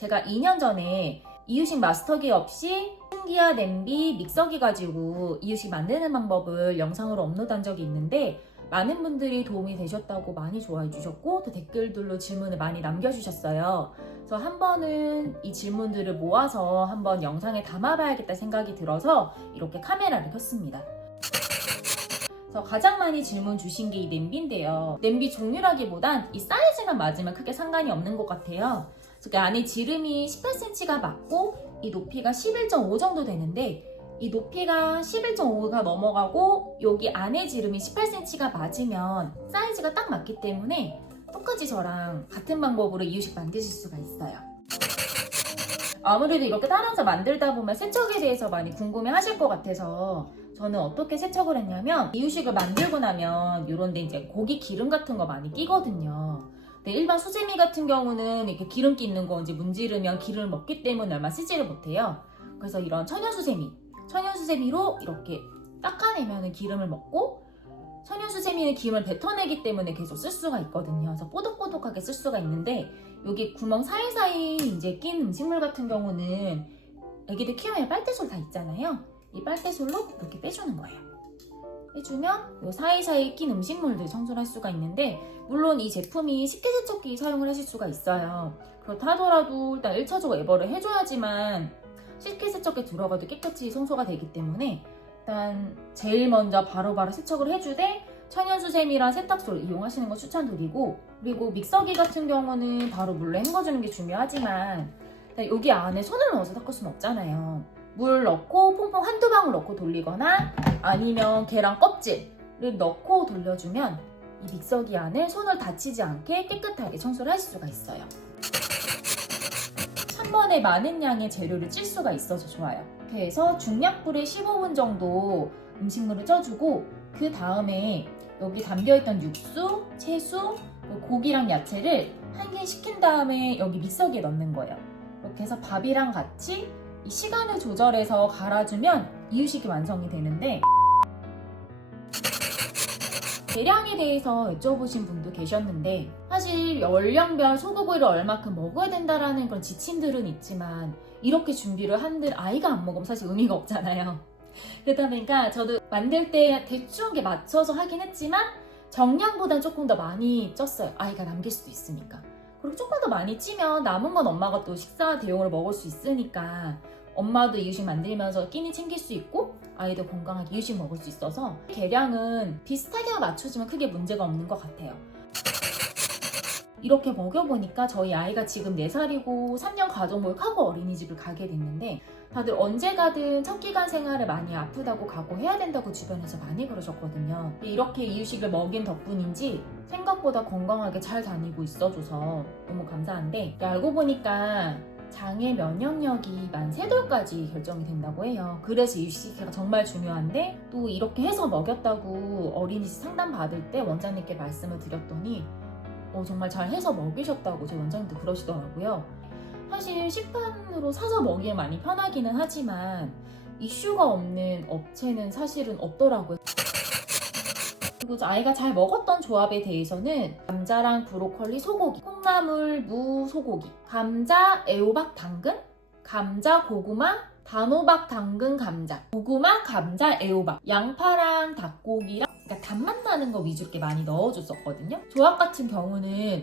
제가 2년 전에 이유식 마스터기 없이 풍기와 냄비, 믹서기 가지고 이유식 만드는 방법을 영상으로 업로드한 적이 있는데 많은 분들이 도움이 되셨다고 많이 좋아해 주셨고 또 댓글들로 질문을 많이 남겨주셨어요. 그래서 한 번은 이 질문들을 모아서 한번 영상에 담아봐야겠다 생각이 들어서 이렇게 카메라를 켰습니다. 그래서 가장 많이 질문 주신 게 이 냄비인데요. 냄비 종류라기보단 이 사이즈만 맞으면 크게 상관이 없는 것 같아요. 그래서 그 안에 지름이 18cm가 맞고 이 높이가 11.5 정도 되는데 이 높이가 11.5가 넘어가고 여기 안에 지름이 18cm가 맞으면 사이즈가 딱 맞기 때문에 똑같이 저랑 같은 방법으로 이유식 만드실 수가 있어요. 아무래도 이렇게 따라서 만들다 보면 세척에 대해서 많이 궁금해 하실 것 같아서 저는 어떻게 세척을 했냐면 이유식을 만들고 나면 이런 데 이제 고기 기름 같은 거 많이 끼거든요. 근데 일반 수세미 같은 경우는 이렇게 기름기 있는 거 이제 문지르면 기름을 먹기 때문에 얼마 쓰지를 못해요. 그래서 이런 천연수세미로 이렇게 닦아내면 기름을 먹고 천연수세미는 기름을 뱉어내기 때문에 계속 쓸 수가 있거든요. 그래서 뽀득뽀득하게 쓸 수가 있는데 여기 구멍 사이사이 이제 낀 음식물 같은 경우는 애기들 키우면 빨대솔 다 있잖아요. 이 빨대솔로 이렇게 빼주는 거예요. 빼주면 이 사이사이 낀 음식물들 청소를 할 수가 있는데 물론 이 제품이 식기세척기 사용을 하실 수가 있어요. 그렇다 하더라도 일단 1차적으로 에버를 해줘야지만 식기세척기 들어가도 깨끗이 청소가 되기 때문에 일단 제일 먼저 바로바로 세척을 해주되 천연수세미랑 세탁솔 이용하시는 거 추천드리고 그리고 믹서기 같은 경우는 바로 물로 헹궈주는 게 중요하지만 여기 안에 손을 넣어서 닦을 수는 없잖아요. 물 넣고 퐁퐁 한두 방울 넣고 돌리거나 아니면 계란 껍질을 넣고 돌려주면 이 믹서기 안을 손을 다치지 않게 깨끗하게 청소를 하실 수가 있어요. 한 번에 많은 양의 재료를 찔 수가 있어서 좋아요. 이렇게 해서 중약불에 15분 정도 음식물을 쪄주고 그 다음에 여기 담겨있던 육수, 채소, 고기랑 야채를 한 개 식힌 다음에 여기 믹서기에 넣는 거예요. 이렇게 해서 밥이랑 같이 이 시간을 조절해서 갈아주면 이유식이 완성이 되는데 대량에 대해서 여쭤보신 분도 계셨는데 사실 연령별 소고기를 얼마큼 먹어야 된다라는 그런 지침들은 있지만 이렇게 준비를 한들 아이가 안 먹으면 사실 의미가 없잖아요. 그러다 보니까 저도 만들 때 대충 게 맞춰서 하긴 했지만 정량보단 조금 더 많이 쪘어요. 아이가 남길 수도 있으니까. 그리고 조금 더 많이 찌면 남은 건 엄마가 또 식사 대용으로 먹을 수 있으니까 엄마도 이유식 만들면서 끼니 챙길 수 있고 아이도 건강하게 이유식 먹을 수 있어서 계량은 비슷하게 맞춰주면 크게 문제가 없는 것 같아요. 이렇게 먹여보니까 저희 아이가 지금 4살이고 3년 가족목욕하고 어린이집을 가게 됐는데 다들 언제 가든 첫 기간 생활을 많이 아프다고 각오해야 된다고 주변에서 많이 그러셨거든요. 이렇게 이유식을 먹인 덕분인지 생각보다 건강하게 잘 다니고 있어줘서 너무 감사한데 알고 보니까 장의 면역력이 만 3돌까지 결정이 된다고 해요. 그래서 이유식가 정말 중요한데 또 이렇게 해서 먹였다고 어린이집 상담 받을 때 원장님께 말씀을 드렸더니 정말 잘 해서 먹이셨다고 제 원장님도 그러시더라고요. 사실 식판으로 사서 먹이면 많이 편하기는 하지만 이슈가 없는 업체는 사실은 없더라고요. 그리고 아이가 잘 먹었던 조합에 대해서는 감자랑 브로콜리 소고기, 콩나물 무 소고기, 감자 애호박 당근, 감자 고구마, 단호박 당근 감자, 고구마 감자 애호박, 양파랑 닭고기랑 그러니까 단맛 나는 거 위주로 이렇게 많이 넣어줬었거든요. 조합 같은 경우는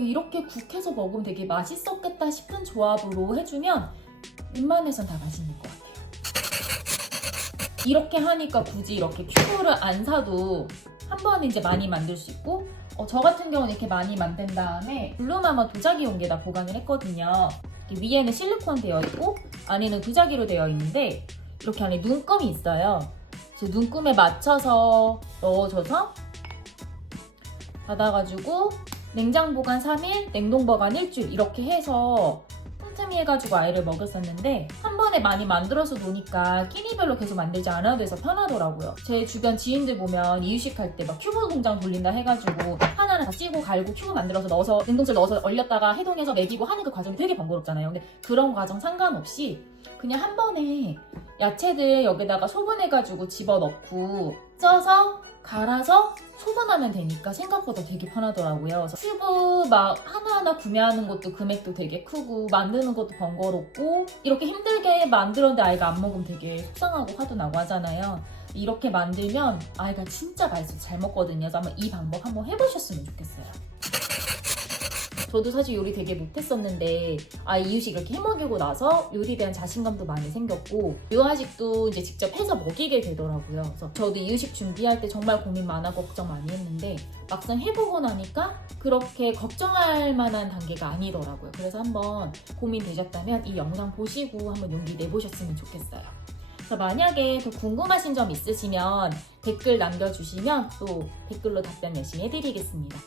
이렇게 국해서 먹으면 되게 맛있었겠다 싶은 조합으로 해주면 웬만해선 다 맛있는 것 같아요. 이렇게 하니까 굳이 이렇게 큐브를 안 사도 한 번에 이제 많이 만들 수 있고 저 같은 경우는 이렇게 많이 만든 다음에 블루마마 도자기 용기에다 보관을 했거든요. 위에는 실리콘 되어 있고 안에는 도자기로 되어 있는데 이렇게 안에 눈금이 있어요. 눈금에 맞춰서 넣어줘서 닫아가지고 냉장 보관 3일, 냉동 보관 일주일 이렇게 해서 틈틈이 해가지고 아이를 먹였었는데 한 번에 많이 만들어서 놓으니까 끼니별로 계속 만들지 않아도 해서 편하더라고요. 제 주변 지인들 보면 이유식 할 때 막 큐브 공장 돌린다 해가지고 하나를 다 찌고 갈고 큐브 만들어서 넣어서 냉동실 넣어서 얼렸다가 해동해서 먹이고 하는 그 과정이 되게 번거롭잖아요. 근데 그런 과정 상관없이 그냥 한 번에 야채들 여기다가 소분해가지고 집어넣고 쪄서 갈아서 소분하면 되니까 생각보다 되게 편하더라고요. 그래서 튜브 막 하나하나 구매하는 것도 금액도 되게 크고 만드는 것도 번거롭고 이렇게 힘들게 만들었는데 아이가 안 먹으면 되게 속상하고 화도 나고 하잖아요. 이렇게 만들면 아이가 진짜 맛있어서 잘 먹거든요. 그래서 한번 이 방법 한번 해보셨으면 좋겠어요. 저도 사실 요리 되게 못했었는데 이유식 이렇게 해먹이고 나서 요리에 대한 자신감도 많이 생겼고 요하식도 이제 직접 해서 먹이게 되더라고요. 그래서 저도 이유식 준비할 때 정말 고민 많아고 걱정 많이 했는데 막상 해보고 나니까 그렇게 걱정할 만한 단계가 아니더라고요. 그래서 한번 고민되셨다면 이 영상 보시고 한번 용기 내보셨으면 좋겠어요. 그래서 만약에 더 궁금하신 점 있으시면 댓글 남겨주시면 또 댓글로 답변 열심히 해드리겠습니다.